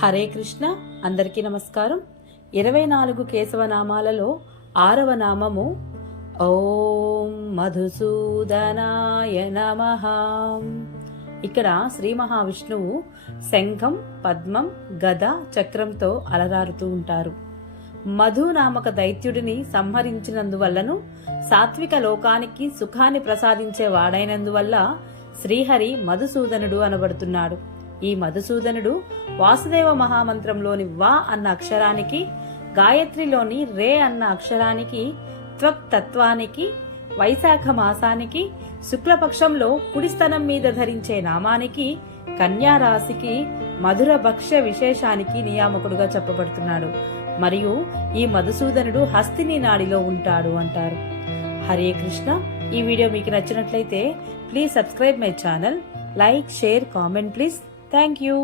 హరే కృష్ణ. అందరికీ నమస్కారం. 24 కేశవనామాలలో 6వ నామము ఓం మధుసూదనాయ నమః. ఇక్కడ శ్రీ మహావిష్ణువు శంఖం, పద్మం, గద, చక్రంతో అలరారుతూ ఉంటారు. మధు నామక దైత్యుడిని సంహరించినందువల్లను సాత్విక లోకానికి సుఖాన్ని ప్రసాదించే వాడైనందువల్ల శ్రీహరి మధుసూదనుడు అనబడుతున్నాడు. ఈ మధుసూదనుడు వాసుదేవ మహామంత్రంలోని వా అన్న అక్షరానికి, గాయత్రిలోని రే అన్న అక్షరానికి, త్వక్ తత్వానికి, వైశాఖ మాసానికి, శుక్లపక్షంలో కుడిస్తనం మీద ధరించే నామానికి, కన్యా రాశికి, మధుర భక్ష్య విశేషానికి నియామకుడుగా చెప్పబడుతున్నాడు. మరియు ఈ మధుసూదనుడు హస్తిని నాడిలో ఉంటాడు అంటారు. హరే కృష్ణ. ఈ వీడియో మీకు నచ్చినట్లయితే please subscribe my channel, like, share, comment please. Thank you.